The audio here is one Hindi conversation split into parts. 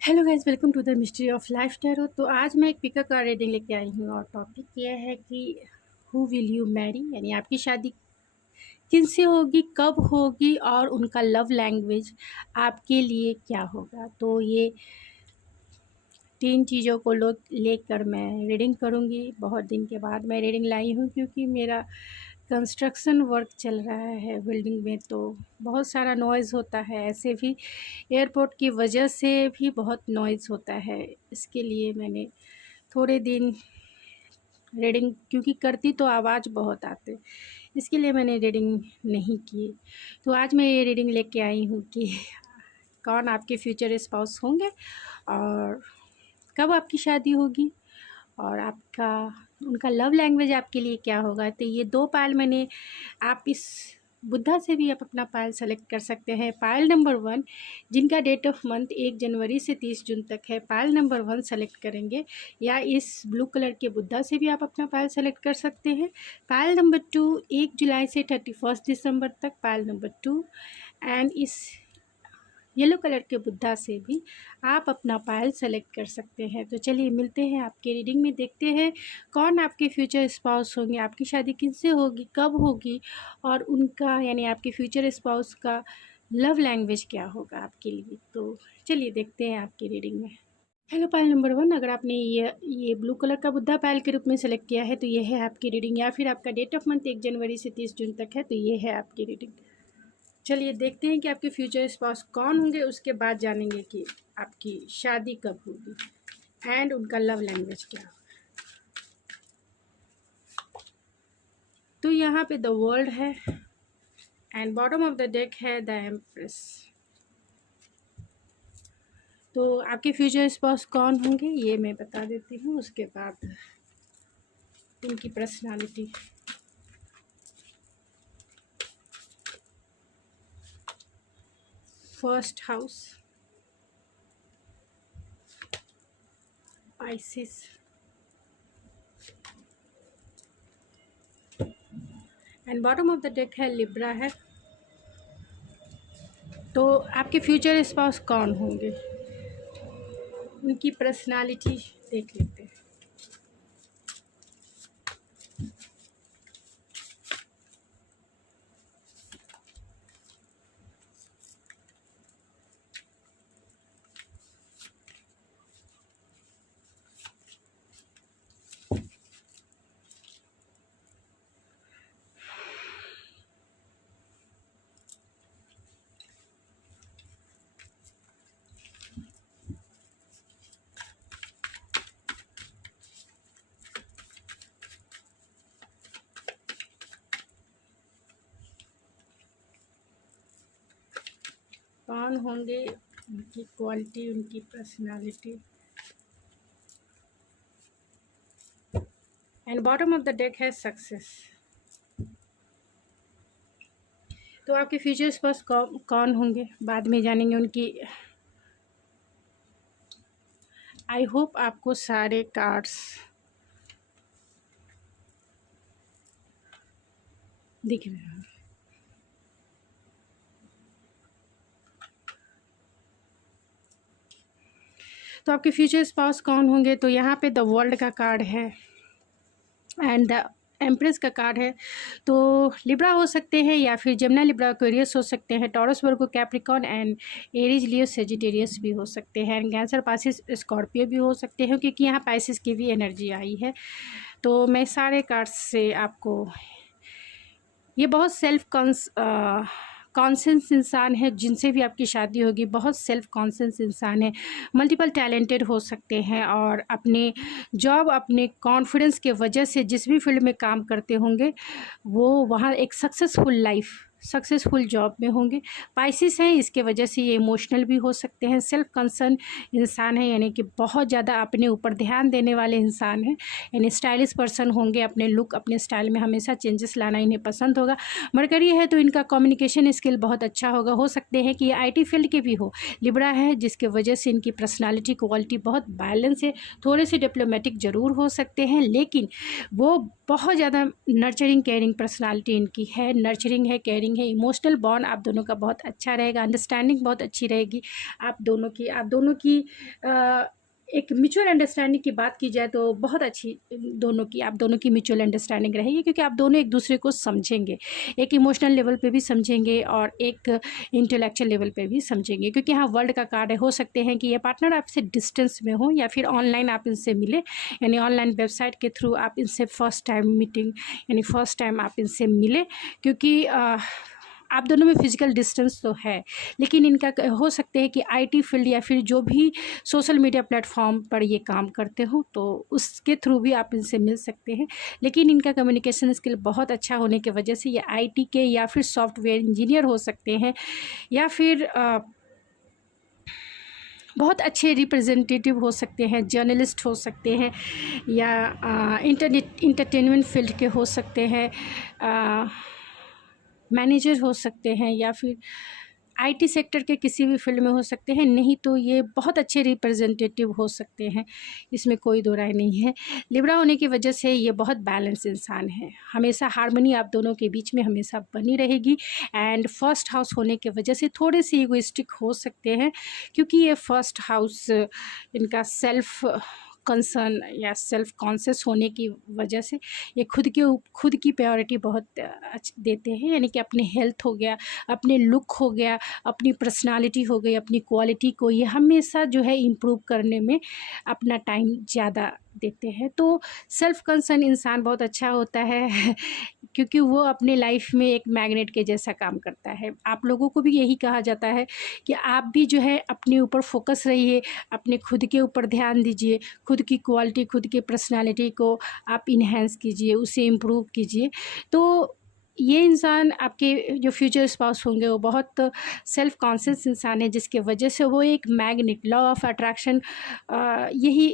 Hello guys, welcome to the mystery of life tarot. तो आज मैं एक पिकअप का रीडिंग लेके आई हूँ और टॉपिक ये है कि हु विल यू मैरी, यानी आपकी शादी किनसे होगी, कब होगी और उनका लव लैंग्वेज आपके लिए क्या होगा। तो ये तीन चीज़ों को लेकर मैं रीडिंग करूँगी। बहुत दिन के बाद मैं रीडिंग लाई हूँ क्योंकि मेरा कंस्ट्रक्शन वर्क चल रहा है बिल्डिंग में, तो बहुत सारा नॉइज़ होता है। ऐसे भी एयरपोर्ट की वजह से भी बहुत नॉइज़ होता है। इसके लिए मैंने थोड़े दिन रीडिंग क्योंकि करती तो आवाज़ बहुत आते, इसके लिए मैंने रीडिंग नहीं की। तो आज मैं ये रीडिंग लेके आई हूँ कि कौन आपके फ्यूचर स्पाउस होंगे और कब आपकी शादी होगी और आपका उनका लव लैंग्वेज आपके लिए क्या होगा। तो ये दो पायल मैंने, आप इस बुद्धा से भी आप अपना पायल सेलेक्ट कर सकते हैं। पायल नंबर 1 जिनका डेट ऑफ मंथ 1 जनवरी से 30 जून तक है, पायल नंबर 1 सेलेक्ट करेंगे, या इस ब्लू कलर के बुद्धा से भी आप अपना पायल सेलेक्ट कर सकते हैं। पायल नंबर 2 1 जुलाई से 31 दिसंबर तक, पायल नंबर 2, एंड इस येलो कलर के बुद्धा से भी आप अपना पायल सेलेक्ट कर सकते हैं। तो चलिए मिलते हैं आपके रीडिंग में, देखते हैं कौन आपके फ्यूचर स्पाउस होंगे, आपकी शादी किनसे होगी, कब होगी और उनका यानी आपके फ्यूचर स्पाउस का लव लैंग्वेज क्या होगा आपके लिए। तो चलिए देखते हैं आपकी रीडिंग में। हेलो पायल नंबर 1, अगर आपने ये ब्लू कलर का बुद्धा पायल के रूप में सेलेक्ट किया है तो ये है आपकी रीडिंग, या फिर आपका डेट ऑफ मंथ 1 जनवरी से 30 जून तक है तो ये है आपकी रीडिंग। चलिए देखते हैं कि आपके फ्यूचर स्पाउस कौन होंगे, उसके बाद जानेंगे कि आपकी शादी कब होगी एंड उनका लव लैंग्वेज क्या होगा। तो यहाँ पे द वर्ल्ड है and bottom of the deck है द एम्प्रेस। तो आपके फ्यूचर स्पाउस कौन होंगे ये मैं बता देती हूँ, उसके बाद उनकी personality. First house Pisces, and bottom of the deck है लिब्रा है। तो आपके फ्यूचर स्पाउस कौन होंगे, उनकी पर्सनालिटी देख लेते हैं। कौन होंगे, उनकी क्वालिटी, उनकी personality, and bottom of the deck है सक्सेस। तो आपके फ्यूचर्स पर कौन होंगे बाद में जानेंगे उनकी। आई होप आपको सारे कार्ड्स दिख रहे हैं। तो आपके फ्यूचर स्पाउस कौन होंगे, तो यहाँ पे द वर्ल्ड का कार्ड है एंड द एम्प्रेस का कार्ड है। तो लिब्रा हो सकते हैं, या फिर जमुना लिब्रा एक्वेरियस हो सकते हैं, Taurus Virgo Capricorn and Aries Leo Sagittarius भी हो सकते हैं, एंड कैंसर पासिस स्कॉर्पियो भी हो सकते हैं, क्योंकि यहाँ पाइसिस की भी एनर्जी आई है। तो मैं सारे कार्ड्स से आपको, ये बहुत सेल्फ कॉन्शियस इंसान है, जिनसे भी आपकी शादी होगी बहुत सेल्फ कॉन्शियस इंसान है, मल्टीपल टैलेंटेड हो सकते हैं और अपने जॉब, अपने कॉन्फिडेंस के वजह से जिस भी फील्ड में काम करते होंगे वो वहाँ एक सक्सेसफुल जॉब में होंगे। पाइसिस हैं, इसके वजह से ये इमोशनल भी हो सकते हैं, सेल्फ कंसर्न इंसान है, यानी कि बहुत ज़्यादा अपने ऊपर ध्यान देने वाले इंसान हैं, यानी स्टाइलिश पर्सन होंगे, अपने लुक अपने स्टाइल में हमेशा चेंजेस लाना इन्हें पसंद होगा। मरकरी है तो इनका कम्युनिकेशन स्किल बहुत अच्छा होगा, हो सकते हैं कि ये IT फील्ड के भी हो। लिब्रा है जिसके वजह से इनकी पर्सनालिटी क्वालिटी बहुत बैलेंस है, थोड़े से डिप्लोमेटिक ज़रूर हो सकते हैं, लेकिन वो बहुत ज़्यादा नर्चरिंग केयरिंग पर्सनालिटी इनकी है, नर्चरिंग है, केयरिंग अंडरस्टैंडिंग है, इमोशनल बॉन्ड आप दोनों का बहुत अच्छा रहेगा, अंडरस्टैंडिंग बहुत अच्छी रहेगी आप दोनों की एक म्यूचुअल अंडरस्टैंडिंग की बात की जाए तो बहुत अच्छी आप दोनों की म्यूचुअल अंडरस्टैंडिंग रहेगी, क्योंकि आप दोनों एक दूसरे को समझेंगे, एक इमोशनल लेवल पे भी समझेंगे और एक इंटेलेक्चुअल लेवल पे भी समझेंगे। क्योंकि यहाँ वर्ल्ड का कार्ड है, हो सकते हैं कि ये पार्टनर आपसे डिस्टेंस में हो या फिर ऑनलाइन आप इनसे मिले, यानी ऑनलाइन वेबसाइट के थ्रू आप इनसे फर्स्ट टाइम मीटिंग यानी फर्स्ट टाइम आप इनसे मिले, क्योंकि आप दोनों में फिजिकल डिस्टेंस तो है, लेकिन इनका हो सकते हैं कि आईटी फील्ड या फिर जो भी सोशल मीडिया प्लेटफॉर्म पर ये काम करते हो तो उसके थ्रू भी आप इनसे मिल सकते हैं। लेकिन इनका कम्युनिकेशन स्किल बहुत अच्छा होने की वजह से ये आईटी के या फिर सॉफ्टवेयर इंजीनियर हो सकते हैं, या फिर बहुत अच्छे रिप्रेजेंटेटिव हो सकते हैं, जर्नलिस्ट हो सकते हैं, या इंटरटेनमेंट फील्ड के हो सकते हैं, मैनेजर हो सकते हैं, या फिर आईटी सेक्टर के किसी भी फील्ड में हो सकते हैं। नहीं तो ये बहुत अच्छे रिप्रेजेंटेटिव हो सकते हैं, इसमें कोई दो राय नहीं है। लिब्रा होने की वजह से ये बहुत बैलेंस इंसान है, हमेशा हार्मनी आप दोनों के बीच में हमेशा बनी रहेगी। एंड फर्स्ट हाउस होने की वजह से थोड़े से ईगोइस्टिक हो सकते हैं, क्योंकि ये फर्स्ट हाउस इनका सेल्फ कंसर्न या सेल्फ कॉन्शियस होने की वजह से ये खुद की प्रायोरिटी बहुत देते हैं, यानी कि अपने हेल्थ हो गया, अपने लुक हो गया, अपनी पर्सनालिटी हो गई, अपनी क्वालिटी को ये हमेशा जो है इम्प्रूव करने में अपना टाइम ज़्यादा देते हैं। तो सेल्फ कंसर्न इंसान बहुत अच्छा होता है क्योंकि वो अपने लाइफ में एक मैग्नेट के जैसा काम करता है। आप लोगों को भी यही कहा जाता है कि आप भी जो है अपने ऊपर फोकस रहिए, अपने खुद के ऊपर ध्यान दीजिए, खुद की क्वालिटी, खुद की पर्सनालिटी को आप इन्हेंस कीजिए, उसे इम्प्रूव कीजिए। तो ये इंसान आपके जो फ्यूचर स्पाउस होंगे वो बहुत सेल्फ कॉन्शियस इंसान है, जिसके वजह से वो एक मैग्नेट, लॉ ऑफ अट्रैक्शन यही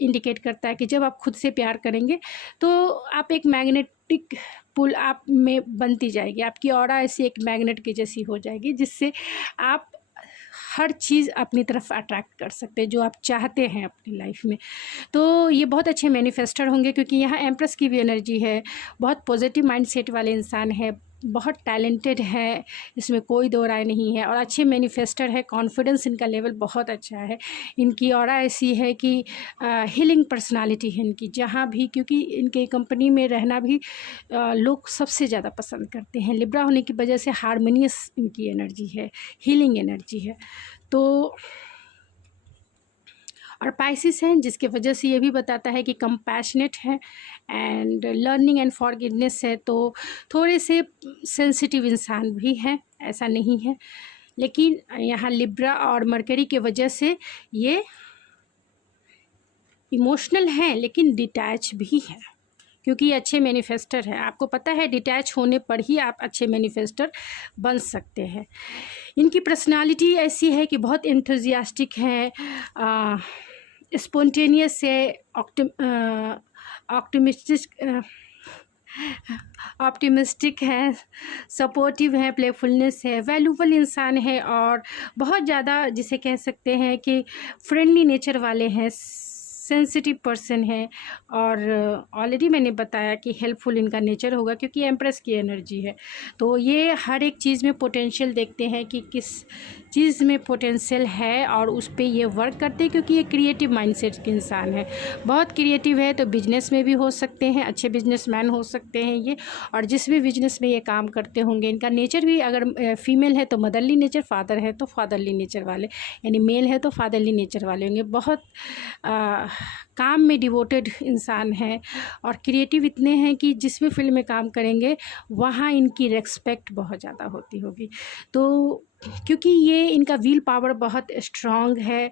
इंडिकेट करता है कि जब आप खुद से प्यार करेंगे तो आप एक मैग्नेटिक पुल आप में बनती जाएगी, आपकी ऑरा ऐसी एक मैग्नेट की जैसी हो जाएगी, जिससे आप हर चीज़ अपनी तरफ अट्रैक्ट कर सकते हैं जो आप चाहते हैं अपनी लाइफ में। तो ये बहुत अच्छे मैनिफेस्टर होंगे, क्योंकि यहाँ एम्प्रेस की भी एनर्जी है, बहुत पॉजिटिव माइंडसेट वाले इंसान है, बहुत टैलेंटेड है, इसमें कोई दो राय नहीं है, और अच्छे मैनिफेस्टर है, कॉन्फिडेंस इनका लेवल बहुत अच्छा है, इनकी ऑरा ऐसी है कि हीलिंग पर्सनालिटी है इनकी जहाँ भी, क्योंकि इनके कंपनी में रहना भी लोग सबसे ज़्यादा पसंद करते हैं। लिब्रा होने की वजह से हारमोनियस इनकी एनर्जी है, हीलिंग एनर्जी है। तो और पाइसिस हैं, जिसके वजह से ये भी बताता है कि कंपैशनेट है एंड लर्निंग एंड फॉरगिवनेस है, तो थोड़े से सेंसिटिव इंसान भी हैं, ऐसा नहीं है। लेकिन यहाँ लिब्रा और मरकरी के वजह से ये इमोशनल हैं, लेकिन डिटैच भी हैं, क्योंकि ये अच्छे मैनिफेस्टर हैं। आपको पता है डिटैच होने पर ही आप अच्छे मैनिफेस्टर बन सकते हैं। इनकी पर्सनालिटी ऐसी है कि बहुत एंथुजियास्टिक है, स्पॉन्टेनियस है, ऑप्टिमिस्टिक है, सपोर्टिव है, प्लेफुलनेस है, वैल्यूबल इंसान है, और बहुत ज़्यादा जिसे कह सकते हैं कि फ्रेंडली नेचर वाले हैं, सेंसिटिव पर्सन है, और ऑलरेडी मैंने बताया कि हेल्पफुल इनका नेचर होगा, क्योंकि एम्प्रेस की एनर्जी है। तो ये हर एक चीज़ में पोटेंशियल देखते हैं कि किस चीज़ में पोटेंशियल है और उस पर ये वर्क करते हैं, क्योंकि ये क्रिएटिव माइंडसेट के इंसान है, बहुत क्रिएटिव है। तो बिजनेस में भी हो सकते हैं, अच्छे बिजनेसमैन हो सकते हैं ये, और जिस भी बिजनेस में ये काम करते होंगे, इनका नेचर भी अगर फीमेल है तो मदरली नेचर, फादर है तो फादरली नेचर वाले, यानी मेल है तो फादरली नेचर वाले होंगे। बहुत काम में डिवोटेड इंसान है, और क्रिएटिव इतने हैं कि जिस भी फील्ड में काम करेंगे वहाँ इनकी रेस्पेक्ट बहुत ज़्यादा होती होगी। तो क्योंकि ये इनका विल पावर बहुत स्ट्रॉन्ग है,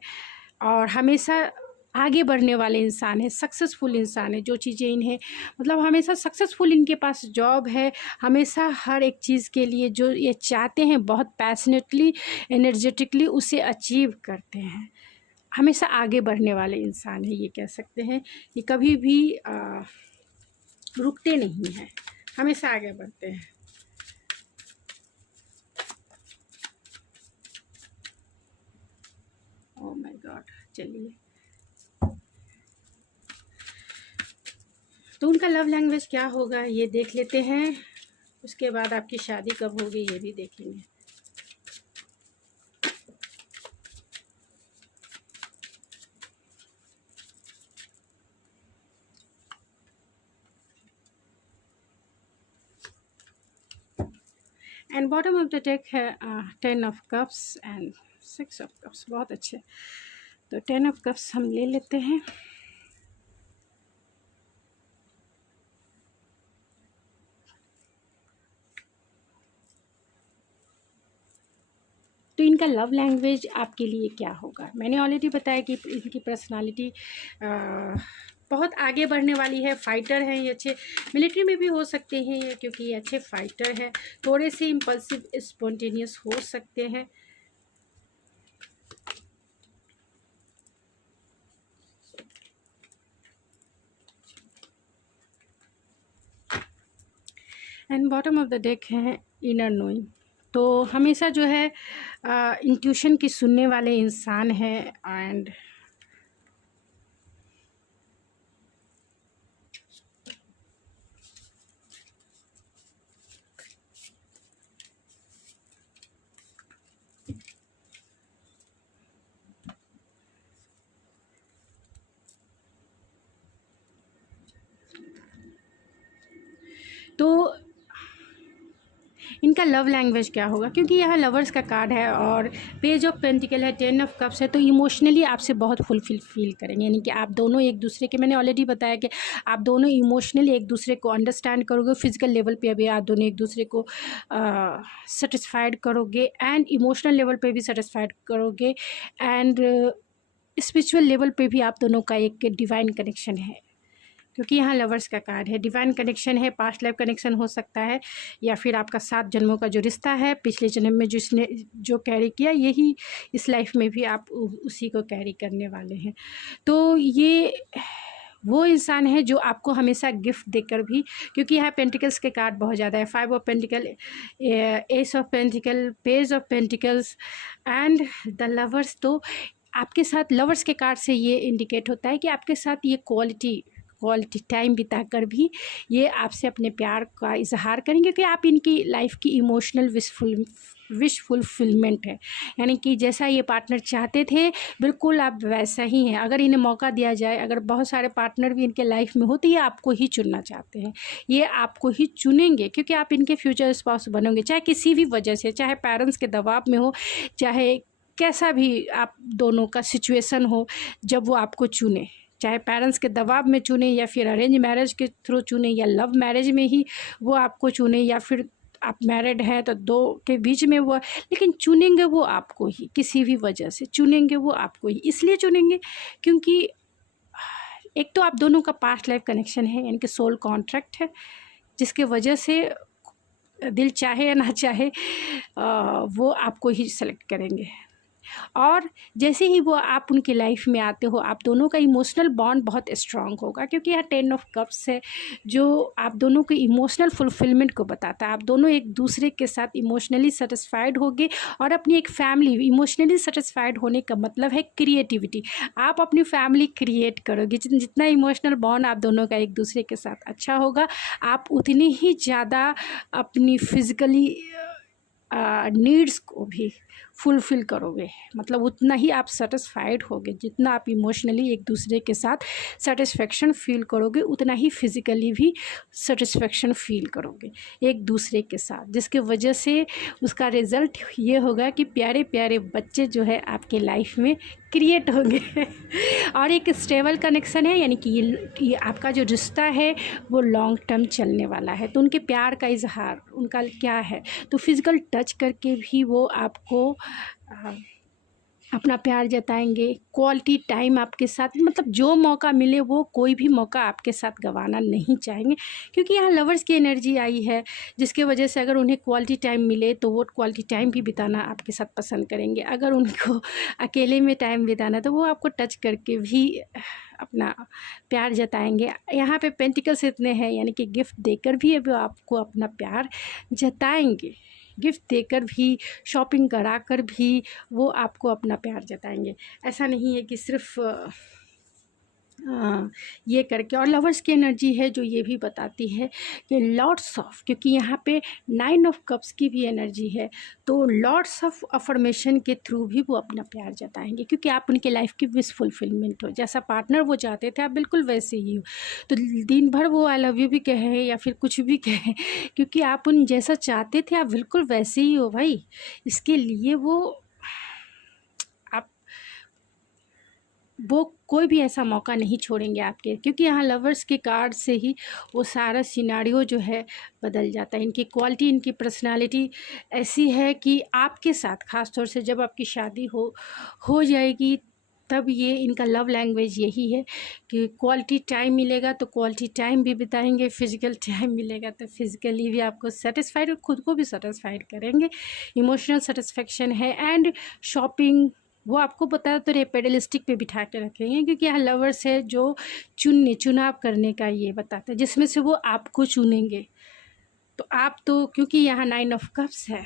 और हमेशा आगे बढ़ने वाले इंसान है, सक्सेसफुल इंसान है, जो चीज़ें इन्हें मतलब हमेशा सक्सेसफुल इनके पास जॉब है, हमेशा हर एक चीज़ के लिए जो ये चाहते हैं बहुत पैशनेटली, एनर्जेटिकली उसे अचीव करते हैं, हमेशा आगे बढ़ने वाले इंसान है। ये कह सकते हैं कि कभी भी रुकते नहीं हैं, हमेशा आगे बढ़ते हैं। ओह माय गॉड, चलिए तो उनका लव लैंग्वेज क्या होगा ये देख लेते हैं। उसके बाद आपकी शादी कब होगी ये भी देखेंगे। And bottom of the deck है 10 of cups and 6 of cups, बहुत अच्छे। तो 10 ऑफ कप्स हम ले लेते हैं। तो इनका लव लैंग्वेज आपके लिए क्या होगा? मैंने ऑलरेडी बताया कि इनकी पर्सनालिटी बहुत आगे बढ़ने वाली है। फाइटर हैं ये, अच्छे मिलिट्री में भी हो सकते हैं ये, क्योंकि ये अच्छे फाइटर हैं। थोड़े से इम्पल्सिव स्पॉन्टेनियस हो सकते हैं। And bottom of the deck है इनर नोइंग। तो हमेशा जो है इंट्यूशन की सुनने वाले इंसान हैं। एंड तो इनका लव लैंग्वेज क्या होगा, क्योंकि यह लवर्स का कार्ड है और पेज ऑफ पेंटिकल है, 10 ऑफ कप्स है। तो इमोशनली आपसे बहुत फुलफिल फील करेंगे, यानी कि आप दोनों एक दूसरे के, मैंने ऑलरेडी बताया कि आप दोनों इमोशनली एक दूसरे को अंडरस्टैंड करोगे। फिजिकल लेवल पे भी आप दोनों एक दूसरे को सेटिस्फाइड करोगे एंड इमोशनल लेवल पे भी सेटिस्फाइड करोगे। एंड स्पिरिचुअल लेवल पे भी आप दोनों का एक डिवाइन कनेक्शन है, क्योंकि यहाँ लवर्स का कार्ड है। डिवाइन कनेक्शन है, पास्ट लाइफ कनेक्शन हो सकता है, या फिर आपका 7 जन्मों का जो रिश्ता है पिछले जन्म में जिसने जो कैरी किया, यही इस लाइफ में भी आप उसी को कैरी करने वाले हैं। तो ये वो इंसान है जो आपको हमेशा गिफ्ट देकर भी, क्योंकि यहाँ पेंटिकल्स के कार्ड बहुत ज़्यादा है, 5 of pentacle, S of pentacle, page of pentacles and the lovers. तो आपके साथ लवर्स के कार्ड से ये इंडिकेट होता है कि आपके साथ ये क्वालिटी टाइम बिताकर भी ये आपसे अपने प्यार का इजहार करेंगे, क्योंकि आप इनकी लाइफ की इमोशनल विश फुलफिलमेंट है। यानी कि जैसा ये पार्टनर चाहते थे बिल्कुल आप वैसा ही हैं। अगर इन्हें मौका दिया जाए, अगर बहुत सारे पार्टनर भी इनके लाइफ में हो, तो ये आपको ही चुनना चाहते हैं, ये आपको ही चुनेंगे, क्योंकि आप इनके फ्यूचर स्पाउस बनोगे। चाहे किसी भी वजह से, चाहे पेरेंट्स के दबाव में हो, चाहे कैसा भी आप दोनों का सिचुएशन हो, जब वो आपको चुने, चाहे पेरेंट्स के दबाव में चुने या फिर अरेंज मैरिज के थ्रू चुने या लव मैरिज में ही वो आपको चुने, या फिर आप मैरिड हैं तो दो के बीच में वो, लेकिन चुनेंगे वो आपको ही, किसी भी वजह से चुनेंगे वो आपको ही। इसलिए चुनेंगे क्योंकि एक तो आप दोनों का पास्ट लाइफ कनेक्शन है, यानी कि सोल कॉन्ट्रैक्ट है, जिसके वजह से दिल चाहे या ना चाहे वो आपको ही सेलेक्ट करेंगे। और जैसे ही वो आप उनकी लाइफ में आते हो, आप दोनों का इमोशनल बॉन्ड बहुत स्ट्रांग होगा, क्योंकि यह 10 ऑफ कप्स है जो आप दोनों के इमोशनल फुलफिलमेंट को बताता है। आप दोनों एक दूसरे के साथ इमोशनली सेटिस्फाइड होगे और अपनी एक फैमिली, इमोशनली सेटिस्फाइड होने का मतलब है क्रिएटिविटी। आप अपनी फैमिली क्रिएट करोगे। जितना इमोशनल बॉन्ड आप दोनों का एक दूसरे के साथ अच्छा होगा, आप उतनी ही ज़्यादा अपनी फिज़िकली नीड्स को भी फुलफ़िल करोगे, मतलब उतना ही आप सेटिस्फाइड होगे। जितना आप इमोशनली एक दूसरे के साथ सेटिस्फेक्शन फ़ील करोगे, उतना ही फिज़िकली भी सेटिस्फेक्शन फ़ील करोगे एक दूसरे के साथ, जिसके वजह से उसका रिज़ल्ट ये होगा कि प्यारे प्यारे बच्चे जो है आपके लाइफ में क्रिएट होंगे। और एक स्टेबल कनेक्शन है, यानी कि ये आपका जो रिश्ता है वो लॉन्ग टर्म चलने वाला है। तो उनके प्यार का इजहार उनका क्या है, तो फिज़िकल टच करके भी वो आपको अपना प्यार जताएंगे। क्वालिटी टाइम आपके साथ, मतलब जो मौका मिले वो कोई भी मौका आपके साथ गंवाना नहीं चाहेंगे, क्योंकि यहाँ लवर्स की एनर्जी आई है, जिसके वजह से अगर उन्हें क्वालिटी टाइम मिले तो वो क्वालिटी टाइम भी बिताना आपके साथ पसंद करेंगे। अगर उनको अकेले में टाइम बिताना तो वो आपको टच करके भी अपना प्यार जताएंगे। यहाँ पे पेंटिकल्स इतने हैं, यानी कि गिफ्ट देकर भी वो आपको अपना प्यार जताएंगे, गिफ्ट देकर भी, शॉपिंग करा कर भी वो आपको अपना प्यार जताएंगे। ऐसा नहीं है कि सिर्फ ये करके। और लवर्स की एनर्जी है जो ये भी बताती है कि लॉट्स ऑफ, क्योंकि यहाँ पे 9 ऑफ कप्स की भी एनर्जी है, तो लॉट्स ऑफ अफर्मेशन के थ्रू भी वो अपना प्यार जताएंगे, क्योंकि आप उनके लाइफ की विश फुलफिलमेंट हो। जैसा पार्टनर वो चाहते थे आप बिल्कुल वैसे ही हो। तो दिन भर वो आई लव यू भी कहें या फिर कुछ भी कहें, क्योंकि आप उन जैसा चाहते थे आप बिल्कुल वैसे ही हो भाई। इसके लिए वो कोई भी ऐसा मौका नहीं छोड़ेंगे आपके, क्योंकि यहाँ लवर्स के कार्ड से ही वो सारा सिनारियो जो है बदल जाता है। इनकी क्वालिटी, इनकी पर्सनालिटी ऐसी है कि आपके साथ ख़ास तौर से जब आपकी शादी हो जाएगी, तब ये इनका लव लैंग्वेज यही है कि क्वालिटी टाइम मिलेगा तो क्वालिटी टाइम भी बिताएंगे, फिज़िकल टाइम मिलेगा तो फिज़िकली भी आपको सेटिस्फाइड और ख़ुद को भी सेटिस्फाइड करेंगे। इमोशनल सेटिस्फेक्शन है एंड शॉपिंग, वो आपको पता है तो पेडलिस्टिक पे बिठा के रखेंगे, क्योंकि यहाँ लवर्स है जो चुनाव करने का ये बताता है, जिसमें से वो आपको चुनेंगे। तो आप तो, क्योंकि यहाँ 9 ऑफ कप्स है,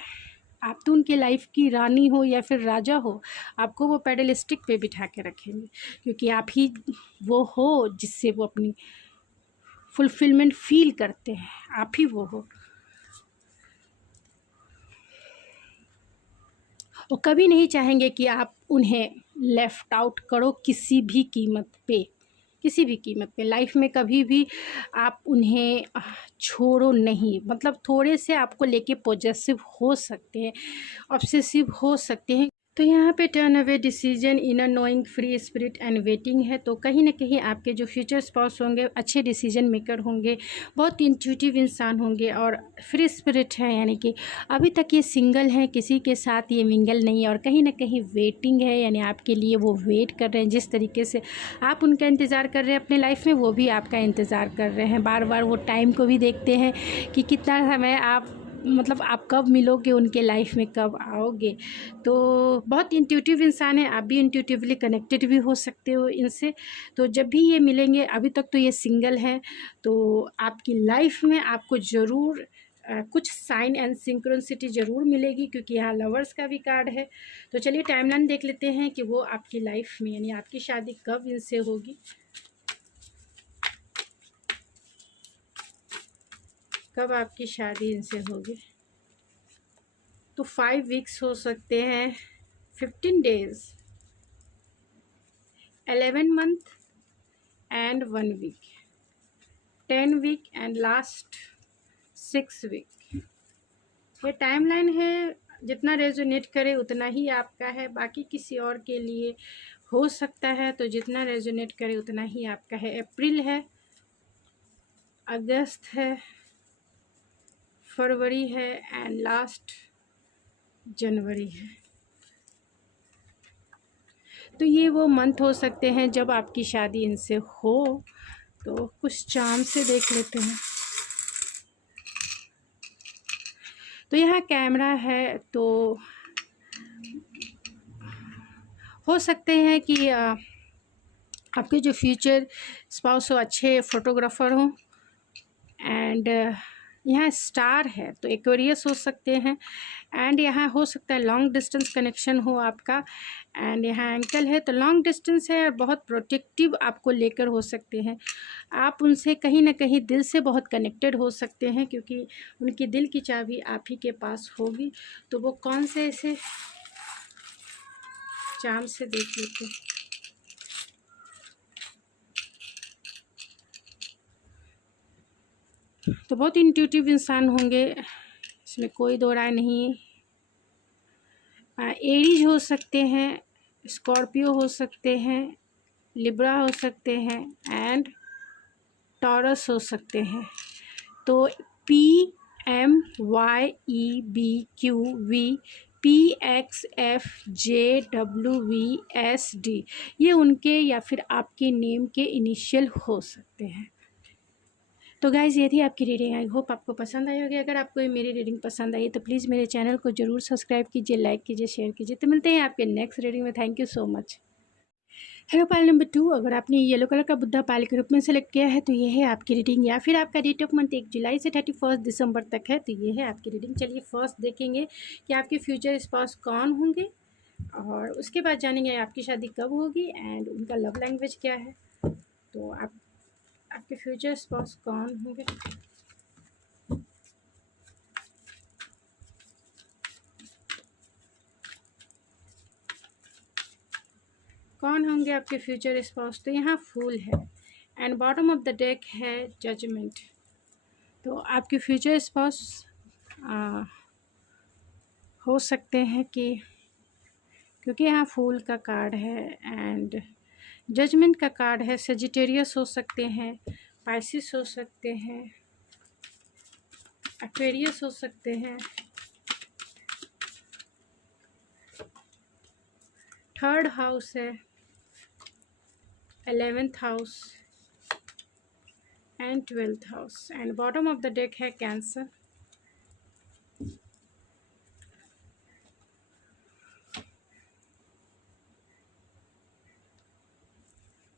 आप तो उनके लाइफ की रानी हो या फिर राजा हो, आपको वो पेडलिस्टिक पे बिठा के रखेंगे, क्योंकि आप ही वो हो जिससे वो अपनी फुलफिलमेंट फील करते हैं, आप ही वो हो। और कभी नहीं चाहेंगे कि आप उन्हें लेफ़्ट आउट करो किसी भी कीमत पे, किसी भी कीमत पे। लाइफ में कभी भी आप उन्हें छोड़ो नहीं, मतलब थोड़े से आपको लेके पॉजेसिव हो सकते हैं, ऑब्सेसिव हो सकते हैं। तो यहाँ पे turn away decision, inner knowing, free spirit and waiting है। तो कहीं ना कहीं आपके जो फ्यूचर स्पाउस होंगे अच्छे डिसीजन मेकर होंगे, बहुत इंट्यूटिव इंसान होंगे और फ्री स्पिरिट है, यानी कि अभी तक ये सिंगल हैं, किसी के साथ ये मिंगल नहीं है और कहीं ना कहीं वेटिंग है, यानी आपके लिए वो वेट कर रहे हैं। जिस तरीके से आप उनका इंतज़ार कर रहे हैं अपने लाइफ में, वो भी आपका इंतज़ार कर रहे हैं। बार बार वो टाइम को भी देखते हैं कि कितना समय आप, मतलब आप कब मिलोगे उनके लाइफ में, कब आओगे। तो बहुत इंट्यूटिव इंसान है, आप भी इंट्यूटिवली कनेक्टेड भी हो सकते हो इनसे। तो जब भी ये मिलेंगे, अभी तक तो ये सिंगल है, तो आपकी लाइफ में आपको ज़रूर कुछ साइन एंड सिंक्रोनिसिटी ज़रूर मिलेगी, क्योंकि यहाँ लवर्स का भी कार्ड है। तो चलिए टाइमलाइन देख लेते हैं कि वो आपकी लाइफ में, यानी आपकी शादी कब इनसे होगी, कब आपकी शादी इनसे होगी। तो 5 वीक्स हो सकते हैं, 15 days, 11 month and 1 week, 10 week and last 6 week. ये टाइमलाइन है, जितना रेजोनेट करे उतना ही आपका है, बाकी किसी और के लिए हो सकता है, तो जितना रेजोनेट करे उतना ही आपका है। अप्रैल है, अगस्त है, फरवरी है एंड लास्ट जनवरी है। तो ये वो मंथ हो सकते हैं जब आपकी शादी इनसे हो। तो कुछ चार्म से देख लेते हैं। तो यहाँ कैमरा है, तो हो सकते हैं कि आपके जो फ्यूचर स्पाउस हो अच्छे फोटोग्राफर हों, एंड यहाँ स्टार है तो एक्वेरियस हो सकते हैं, एंड यहाँ हो सकता है लॉन्ग डिस्टेंस कनेक्शन हो आपका, एंड यहाँ एंकल है तो लॉन्ग डिस्टेंस है और बहुत प्रोटेक्टिव आपको लेकर हो सकते हैं। आप उनसे कहीं ना कहीं दिल से बहुत कनेक्टेड हो सकते हैं, क्योंकि उनकी दिल की चाबी आप ही के पास होगी। तो वो कौन से ऐसे चार्म से देख लेते हैं। तो बहुत इंट्यूटिव इंसान होंगे, इसमें कोई दो राय नहीं। एरीज हो सकते हैं, स्कॉर्पियो हो सकते हैं, लिब्रा हो सकते हैं एंड टॉरस हो सकते हैं। तो PMYEBQV PXFJWVSD ये उनके या फिर आपके नेम के इनिशियल हो सकते हैं। तो गाइज़ ये थी आपकी रीडिंग, आई होप आपको पसंद आई होगी। अगर आपको मेरी रीडिंग पसंद आई तो प्लीज़ मेरे चैनल को ज़रूर सब्सक्राइब कीजिए, लाइक कीजिए, शेयर कीजिए। तो मिलते हैं आपके नेक्स्ट रीडिंग में। Thank you so much. Hello Pal number 2, अगर आपने येलो कलर का बुद्धा पाल के रूप में सेलेक्ट किया है तो ये है आपकी रीडिंग, या फिर आपका डेट ऑफ मंथ 1 जुलाई से 31 दिसंबर तक है तो ये है आपकी रीडिंग। चलिए फर्स्ट देखेंगे कि आपके फ्यूचर स्पाउस कौन होंगे, और उसके बाद जानेंगे आपकी शादी कब होगी एंड उनका लव लैंग्वेज क्या है। तो आपके फ्यूचर स्पाउस कौन होंगे? कौन होंगे आपके फ्यूचर स्पाउस? तो यहाँ फूल है and bottom of the deck है जजमेंट। तो आपके फ्यूचर स्पाउस हो सकते हैं कि, क्योंकि यहाँ फूल का कार्ड है एंड जजमेंट का कार्ड है, सेजिटेरियस हो सकते हैं, पाइसिस हो सकते हैं, एक्वेरियस हो सकते हैं, थर्ड हाउस है, 11th house and 12th house and bottom of the deck है कैंसर।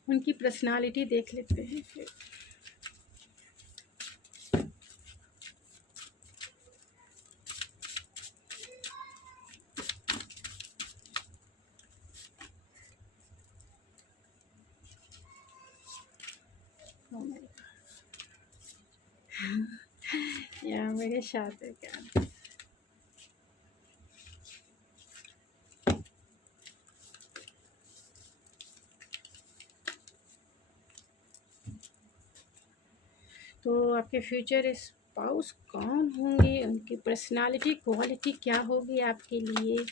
उनकी पर्सनालिटी देख लेते हैं फिर। या मेरे साथ है क्या? तो आपके फ्यूचर स्पाउस कौन होंगे, उनकी पर्सनालिटी क्वालिटी क्या होगी आपके लिए?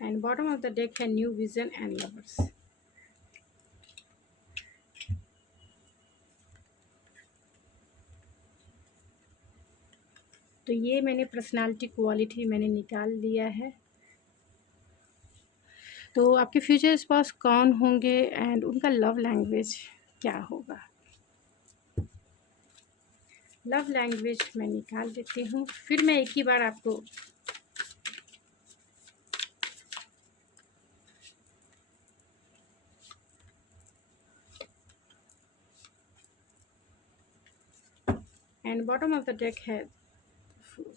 And bottom of the deck है न्यू विजन एंड लवर्स। तो ये मैंने पर्सनालिटी क्वालिटी मैंने निकाल लिया है। तो आपके फ्यूचर स्पाउस कौन होंगे एंड उनका लव लैंग्वेज क्या होगा? लव लैंग्वेज मैं निकाल देती हूँ, फिर मैं एक ही बार आपको and bottom of the deck है fool.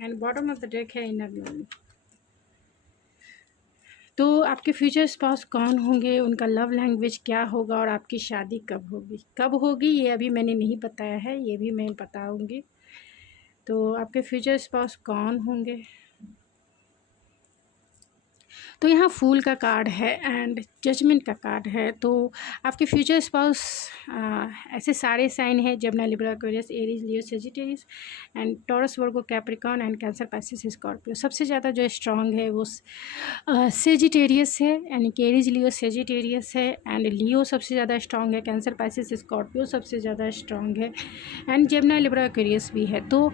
And bottom of the deck है इनर लर्निंग। तो आपके फ्यूचर स्पाउस कौन होंगे, उनका लव लैंग्वेज क्या होगा और आपकी शादी कब होगी ये अभी मैंने नहीं बताया है, ये भी मैं बताऊंगी। तो आपके फ्यूचर स्पाउस कौन होंगे? तो यहाँ फूल का कार्ड है एंड जजमेंट का कार्ड है। तो आपके फ्यूचर स्पाउस ऐसे सारे साइन हैं, Jamuna, Libra, Aquarius, Aries, Leo, Sagittarius and taurus, Virgo, Capricorn and cancer, Pisces, Scorpio. सबसे ज़्यादा जो स्ट्रॉन्ग है वो सेजिटेरियस है, यानी कि एरीज, लियो, सेजिटेरियस है एंड लियो सबसे ज़्यादा स्ट्रॉन्ग है, कैंसर, पाइसिस, स्कॉर्पियो सबसे ज़्यादा स्ट्रॉन्ग है एंड जमुना, लिब्रा, एक्वेरियस भी है। तो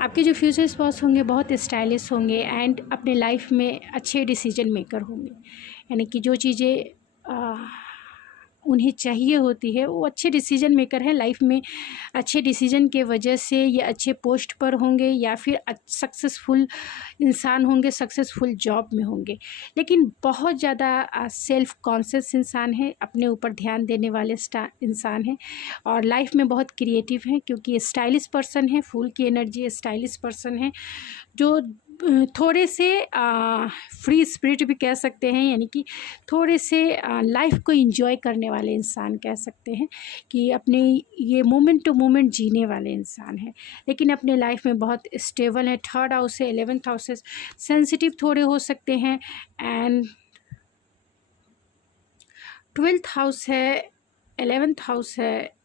आपके जो फ्यूचर स्पाउस होंगे बहुत स्टाइलिश होंगे एंड अपने लाइफ में अच्छे डिसीजन मेकर होंगे, यानी कि जो चीज़ें उन्हें चाहिए होती है वो अच्छे डिसीजन मेकर हैं लाइफ में। अच्छे डिसीजन के वजह से ये अच्छे पोस्ट पर होंगे या फिर सक्सेसफुल इंसान होंगे, सक्सेसफुल जॉब में होंगे। लेकिन बहुत ज़्यादा सेल्फ कॉन्शियस इंसान है, अपने ऊपर ध्यान देने वाले इंसान हैं और लाइफ में बहुत क्रिएटिव हैं, क्योंकि स्टाइलिश पर्सन है, फूल की एनर्जी स्टाइलिश पर्सन है, जो थोड़े से फ्री स्पिरिट भी कह सकते हैं, यानी कि थोड़े से लाइफ को एंजॉय करने वाले इंसान कह सकते हैं, कि अपने ये मोमेंट टू मोमेंट जीने वाले इंसान हैं, लेकिन अपने लाइफ में बहुत स्टेबल है। थर्ड हाउस है, 11th हाउस है, सेंसिटिव थोड़े हो सकते हैं एंड 12th हाउस है, 11th हाउस है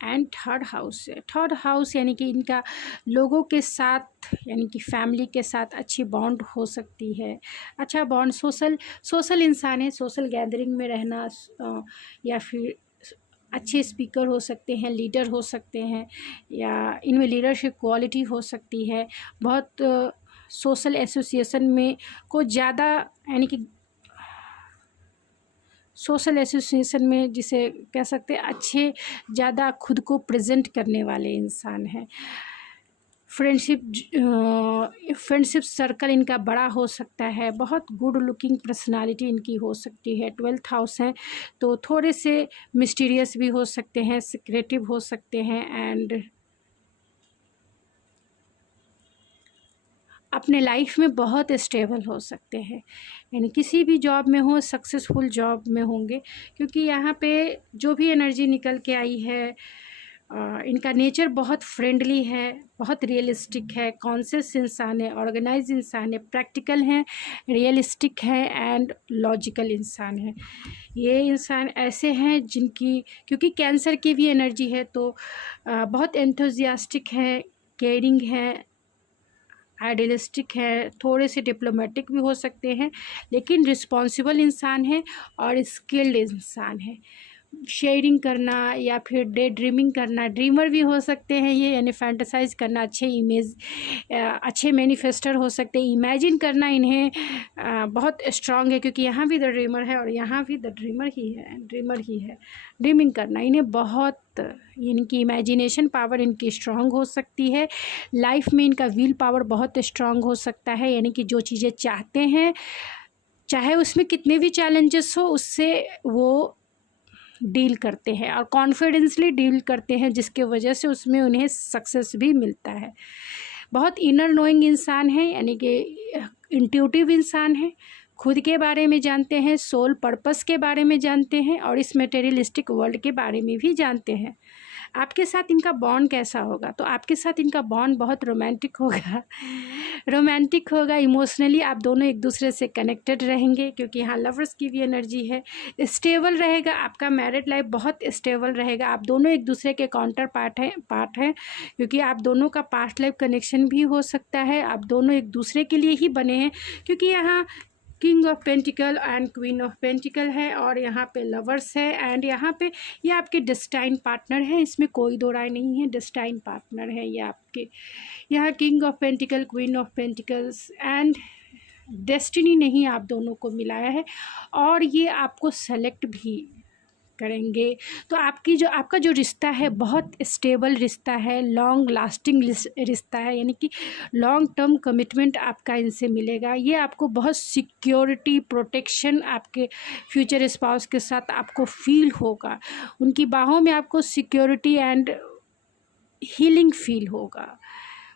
एंड थर्ड हाउस है। थर्ड हाउस यानी कि इनका लोगों के साथ, यानी कि फैमिली के साथ अच्छी बॉन्ड हो सकती है, अच्छा बॉन्ड, सोशल इंसान है, सोशल गैदरिंग में रहना या फिर अच्छे स्पीकर हो सकते हैं, लीडर हो सकते हैं, या इनमें लीडरशिप क्वालिटी हो सकती है। बहुत सोशल एसोसिएशन में को ज़्यादा, यानी कि सोशल एसोसिएशन में जिसे कह सकते हैं अच्छे ज़्यादा खुद को प्रेजेंट करने वाले इंसान हैं। फ्रेंडशिप सर्कल इनका बड़ा हो सकता है, बहुत गुड लुकिंग पर्सनालिटी इनकी हो सकती है। 12th हाउस हैं तो थोड़े से मिस्टीरियस भी हो सकते हैं, सिक्रेटिव हो सकते हैं एंड अपने लाइफ में बहुत स्टेबल हो सकते हैं, यानी किसी भी जॉब में हो, सक्सेसफुल जॉब में होंगे। क्योंकि यहाँ पे जो भी एनर्जी निकल के आई है, इनका नेचर बहुत फ्रेंडली है, बहुत रियलिस्टिक है, कॉन्शियस इंसान है, ऑर्गेनाइज इंसान है, प्रैक्टिकल हैं, रियलिस्टिक है एंड लॉजिकल इंसान है। ये इंसान ऐसे हैं जिनकी, क्योंकि कैंसर की भी एनर्जी है तो बहुत एंथुजियास्टिक है, केयरिंग है, आइडियलिस्टिक है, थोड़े से डिप्लोमेटिक भी हो सकते हैं, लेकिन रिस्पॉन्सिबल इंसान है और स्किल्ड इंसान है। शेयरिंग करना या फिर डे ड्रीमिंग करना, ड्रीमर भी हो सकते हैं ये, यानी फैंटेसाइज करना, अच्छे मैनिफेस्टर हो सकते हैं। इमेजिन करना इन्हें बहुत स्ट्रांग है, क्योंकि यहाँ भी द ड्रीमर है और यहाँ भी द ड्रीमर ही है। ड्रीमिंग करना इन्हें बहुत, इनकी इमेजिनेशन पावर इनकी स्ट्रांग हो सकती है। लाइफ में इनका विल पावर बहुत स्ट्रांग हो सकता है, यानी कि जो चीज़ें चाहते हैं, चाहे उसमें कितने भी चैलेंजेस हो, उससे वो डील करते हैं और कॉन्फिडेंसली डील करते हैं, जिसके वजह से उसमें उन्हें सक्सेस भी मिलता है। बहुत इनर नोइंग इंसान है, यानी कि इंट्यूटिव इंसान है, खुद के बारे में जानते हैं, सोल पर्पस के बारे में जानते हैं और इस मटेरियलिस्टिक वर्ल्ड के बारे में भी जानते हैं। आपके साथ इनका बॉन्ड कैसा होगा? तो आपके साथ इनका बॉन्ड बहुत रोमांटिक होगा, इमोशनली आप दोनों एक दूसरे से कनेक्टेड रहेंगे, क्योंकि यहाँ लवर्स की भी एनर्जी है। स्टेबल रहेगा आपका मैरिड लाइफ, बहुत स्टेबल रहेगा। आप दोनों एक दूसरे के काउंटर पार्ट हैं, क्योंकि आप दोनों का पास्ट लाइफ कनेक्शन भी हो सकता है। आप दोनों एक दूसरे के लिए ही बने हैं, क्योंकि यहाँ king of pentacle and queen of pentacle है और यहाँ पे लवर्स है एंड यहाँ पे ये आपके डेस्टाइन पार्टनर है, इसमें कोई दो राय नहीं है, डेस्टाइन पार्टनर है ये आपके। यहाँ king of pentacle, queen of pentacles and destiny ने ही आप दोनों को मिलाया है और ये आपको सेलेक्ट भी करेंगे। तो आपका जो रिश्ता है बहुत स्टेबल रिश्ता है, लॉन्ग लास्टिंग रिश्ता है, यानी कि लॉन्ग टर्म कमिटमेंट आपका इनसे मिलेगा। ये आपको बहुत सिक्योरिटी, प्रोटेक्शन आपके फ्यूचर स्पाउस के साथ आपको फील होगा। उनकी बाहों में आपको सिक्योरिटी एंड हीलिंग फील होगा,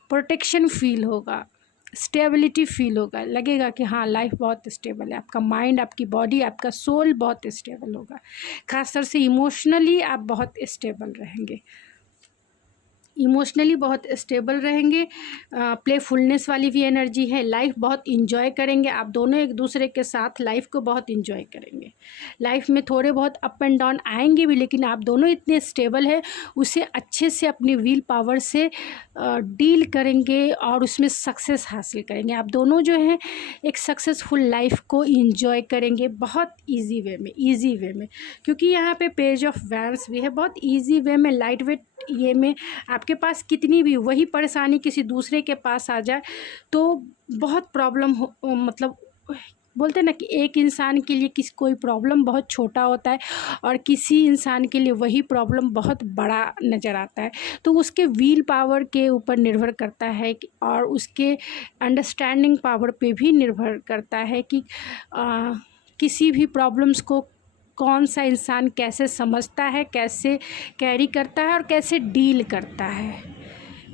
प्रोटेक्शन फील होगा, स्टेबिलिटी फील होगा। लगेगा कि हाँ लाइफ बहुत स्टेबल है, आपका माइंड, आपकी बॉडी, आपका सोल बहुत स्टेबल होगा। खासतौर से इमोशनली आप बहुत स्टेबल रहेंगे, इमोशनली बहुत स्टेबल रहेंगे। प्लेफुलनेस वाली भी एनर्जी है, लाइफ बहुत इंजॉय करेंगे। आप दोनों एक दूसरे के साथ लाइफ को बहुत इंजॉय करेंगे। लाइफ में थोड़े बहुत अप एंड डाउन आएंगे भी, लेकिन आप दोनों इतने स्टेबल है, उसे अच्छे से अपनी विल पावर से डील करेंगे और उसमें सक्सेस हासिल करेंगे। आप दोनों जो हैं एक सक्सेसफुल लाइफ को इंजॉय करेंगे बहुत ईजी वे में, क्योंकि यहाँ पे पेज ऑफ वैंड्स भी है। बहुत ईजी वे में, लाइट वेट ये में आपके पास कितनी भी वही परेशानी किसी दूसरे के पास आ जाए तो बहुत प्रॉब्लम हो, मतलब बोलते हैं ना कि एक इंसान के लिए कोई प्रॉब्लम बहुत छोटा होता है और किसी इंसान के लिए वही प्रॉब्लम बहुत बड़ा नज़र आता है। तो उसके विल पावर के ऊपर निर्भर करता है और उसके अंडरस्टैंडिंग पावर पे भी निर्भर करता है कि किसी भी प्रॉब्लम्स को कौन सा इंसान कैसे समझता है, कैसे कैरी करता है और कैसे डील करता है,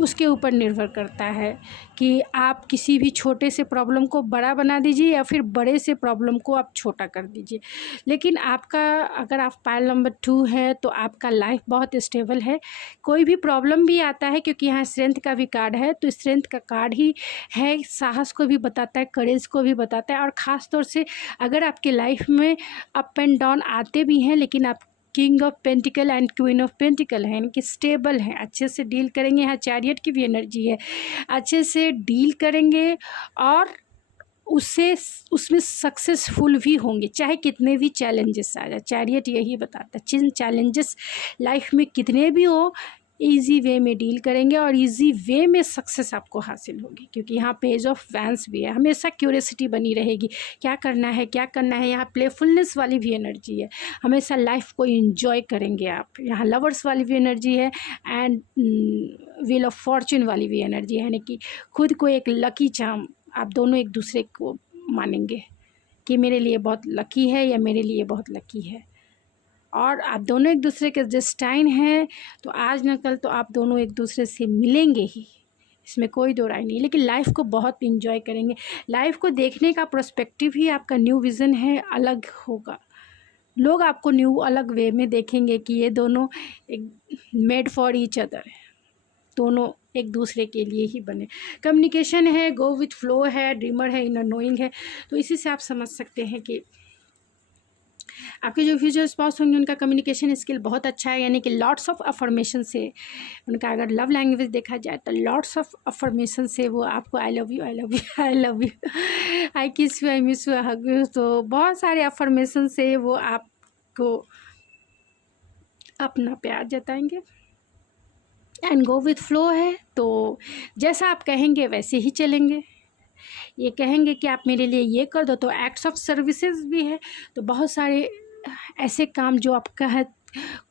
उसके ऊपर निर्भर करता है कि आप किसी भी छोटे से प्रॉब्लम को बड़ा बना दीजिए या फिर बड़े से प्रॉब्लम को आप छोटा कर दीजिए। लेकिन आपका, अगर आप पाइल नंबर 2 है तो आपका लाइफ बहुत स्टेबल है। कोई भी प्रॉब्लम भी आता है, क्योंकि यहाँ स्ट्रेंथ का भी कार्ड है, तो स्ट्रेंथ का कार्ड ही है, साहस को भी बताता है, करेज को भी बताता है। और ख़ास तौर से अगर आपके लाइफ में अप एंड डाउन आते भी हैं, लेकिन आप king of pentacle and queen of pentacle है, यानी कि स्टेबल हैं, अच्छे से डील करेंगे। यहाँ चैरियट की भी एनर्जी है, अच्छे से डील करेंगे और उसमें सक्सेसफुल भी होंगे, चाहे कितने भी चैलेंजेस आ जाए। चैरियट यही बताता है, चैलेंजेस लाइफ में कितने भी हो, इजी वे में डील करेंगे और इजी वे में सक्सेस आपको हासिल होगी, क्योंकि यहाँ पेज ऑफ वैंस भी है। हमेशा क्यूरियोसिटी बनी रहेगी, क्या करना है क्या करना है। यहाँ प्लेफुलनेस वाली भी एनर्जी है, हमेशा लाइफ को एंजॉय करेंगे आप। यहाँ लवर्स वाली भी एनर्जी है एंड व्हील ऑफ फॉर्चून वाली भी एनर्जी है, यानी कि खुद को एक लकी चार्म आप दोनों एक दूसरे को मानेंगे कि मेरे लिए बहुत लकी है या मेरे लिए बहुत लकी है। और आप दोनों एक दूसरे के डेस्टाइन हैं, तो आज न कल तो आप दोनों एक दूसरे से मिलेंगे ही, इसमें कोई दो राय नहीं। लेकिन लाइफ को बहुत इंजॉय करेंगे, लाइफ को देखने का पर्सपेक्टिव ही आपका न्यू विज़न है, अलग होगा। लोग आपको न्यू अलग वे में देखेंगे कि ये दोनों एक मेड फॉर ईच अदर है, दोनों एक दूसरे के लिए ही बने। कम्युनिकेशन है, गो विथ फ्लो है, ड्रीमर है, इनर नोइंग है। तो इसी से आप समझ सकते हैं कि आपके जो फ्यूचर स्पाउस होंगे उनका कम्युनिकेशन स्किल बहुत अच्छा है, यानी कि लॉट्स ऑफ अफर्मेशन से उनका अगर लव लैंग्वेज देखा जाए तो लॉट्स ऑफ अफर्मेशन से वो आपको I love you, I love you, I love you, I kiss you, I miss you, hug you, तो बहुत सारे अफर्मेशन से वो आपको अपना प्यार जताएंगे। एंड गो विथ फ्लो है, तो जैसा आप कहेंगे वैसे ही चलेंगे। ये कहेंगे कि आप मेरे लिए ये कर दो, तो एक्ट्स ऑफ सर्विसेज भी है। तो बहुत सारे ऐसे काम जो आप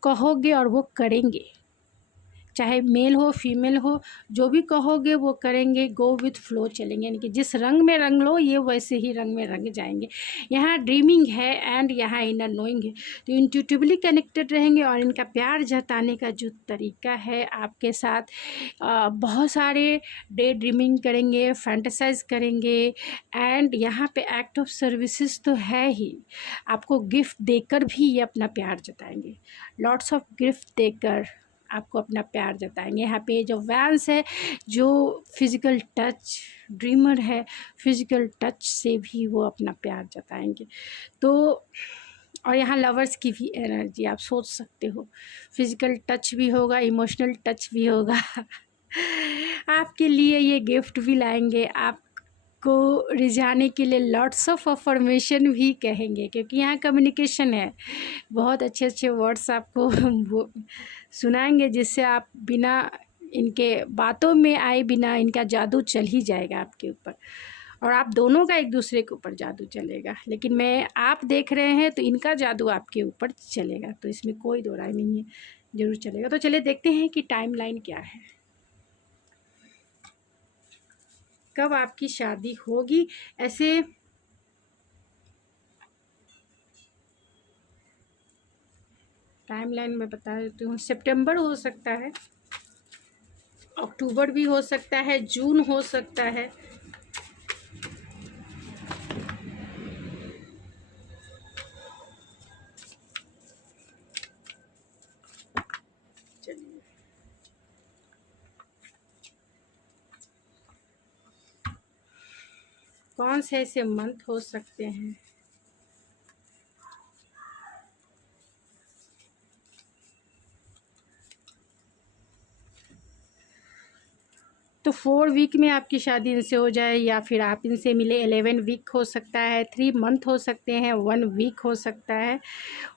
कहोगे और वो करेंगे, चाहे मेल हो फीमेल हो, जो भी कहोगे वो करेंगे। गो विथ फ्लो चलेंगे, यानी कि जिस रंग में रंग लो ये वैसे ही रंग में रंग जाएंगे। यहाँ ड्रीमिंग है एंड यहाँ इनर नोइंग है, तो इंट्यूटिवली कनेक्टेड रहेंगे। और इनका प्यार जताने का जो तरीका है आपके साथ, बहुत सारे डे ड्रीमिंग करेंगे, फैंटेसाइज करेंगे। एंड यहाँ पे एक्ट ऑफ सर्विसेज तो है ही, आपको गिफ्ट देकर भी ये अपना प्यार जताएंगे, लॉट्स ऑफ गिफ्ट देकर आपको अपना प्यार जताएंगे। यहाँ पे जो वैंस है, जो फिज़िकल टच, ड्रीमर है, फिज़िकल टच से भी वो अपना प्यार जताएंगे। तो और यहाँ लवर्स की भी एनर्जी आप सोच सकते हो, फिज़िकल टच भी होगा, इमोशनल टच भी होगा। आपके लिए ये गिफ्ट भी लाएंगे, आप को रिझाने के लिए लॉट्स ऑफ अफर्मेशन भी कहेंगे, क्योंकि यहाँ कम्युनिकेशन है। बहुत अच्छे अच्छे वर्ड्स आपको वो सुनाएंगे, जिससे आप बिना इनके बातों में आए बिना इनका जादू चल ही जाएगा आपके ऊपर, और आप दोनों का एक दूसरे के ऊपर जादू चलेगा। लेकिन मैं आप देख रहे हैं तो इनका जादू आपके ऊपर चलेगा, तो इसमें कोई दो राय नहीं है, ज़रूर चलेगा। तो चलिए देखते हैं कि टाइम लाइन क्या है, कब आपकी शादी होगी। ऐसे टाइमलाइन मैं बता देती हूँ, सितंबर हो सकता है, अक्टूबर भी हो सकता है, जून हो सकता है। चलिए कौन से ऐसे मंथ हो सकते हैं। तो 4 वीक में आपकी शादी इनसे हो जाए, या फिर आप इनसे मिले 11 वीक हो सकता है, 3 मंथ हो सकते हैं, 1 वीक हो सकता है,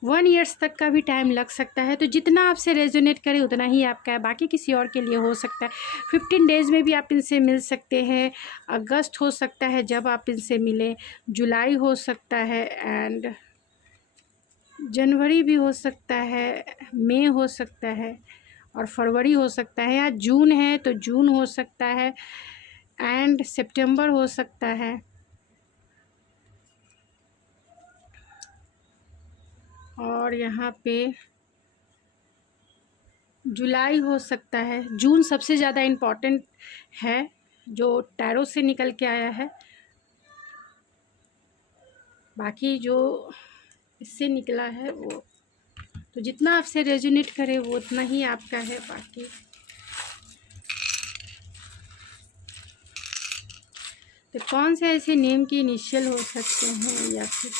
1 ईयर्स तक का भी टाइम लग सकता है। तो जितना आपसे रेजोनेट करे उतना ही आपका है, बाकी किसी और के लिए हो सकता है। 15 डेज़ में भी आप इनसे मिल सकते हैं, अगस्त हो सकता है जब आप इनसे मिलें, जुलाई हो सकता है, एंड जनवरी भी हो सकता है, मई हो सकता है, और फरवरी हो सकता है, या जून है तो जून हो सकता है, एंड सितंबर हो सकता है, और यहाँ पे जुलाई हो सकता है। जून सबसे ज़्यादा इम्पॉर्टेंट है जो टैरो से निकल के आया है, बाकी जो इससे निकला है वो तो जितना आपसे रेजोनेट करे वो उतना ही आपका है। बाकी तो कौन से ऐसे नेम की इनिशियल हो सकते हैं, या फिर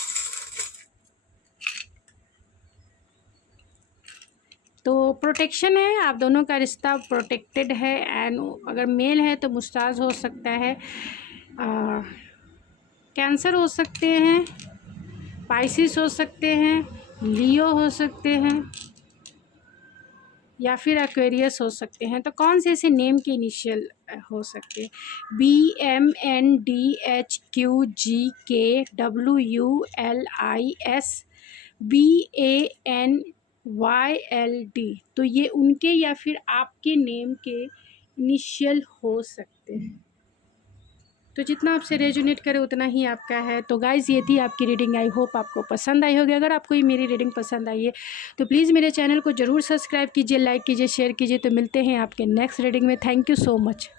तो प्रोटेक्शन है, आप दोनों का रिश्ता प्रोटेक्टेड है। एंड अगर मेल है तो मुस्ताज हो सकता है, कैंसर हो सकते हैं, पाइसिस हो सकते हैं, लियो हो सकते हैं, या फिर एक्वेरियस हो सकते हैं। तो कौन से ऐसे नेम के इनिशियल हो सकते हैं? BMNDHQGKWULIS BANYLD। तो ये उनके या फिर आपके नेम के इनिशियल हो सकते हैं। तो जितना आपसे रेजोनेट करे उतना ही आपका है। तो गाइज़ ये थी आपकी रीडिंग। आई होप आपको पसंद आई होगी। अगर आपको ये मेरी रीडिंग पसंद आई है तो प्लीज़ मेरे चैनल को ज़रूर सब्सक्राइब कीजिए, लाइक कीजिए, शेयर कीजिए। तो मिलते हैं आपके नेक्स्ट रीडिंग में। Thank you so much.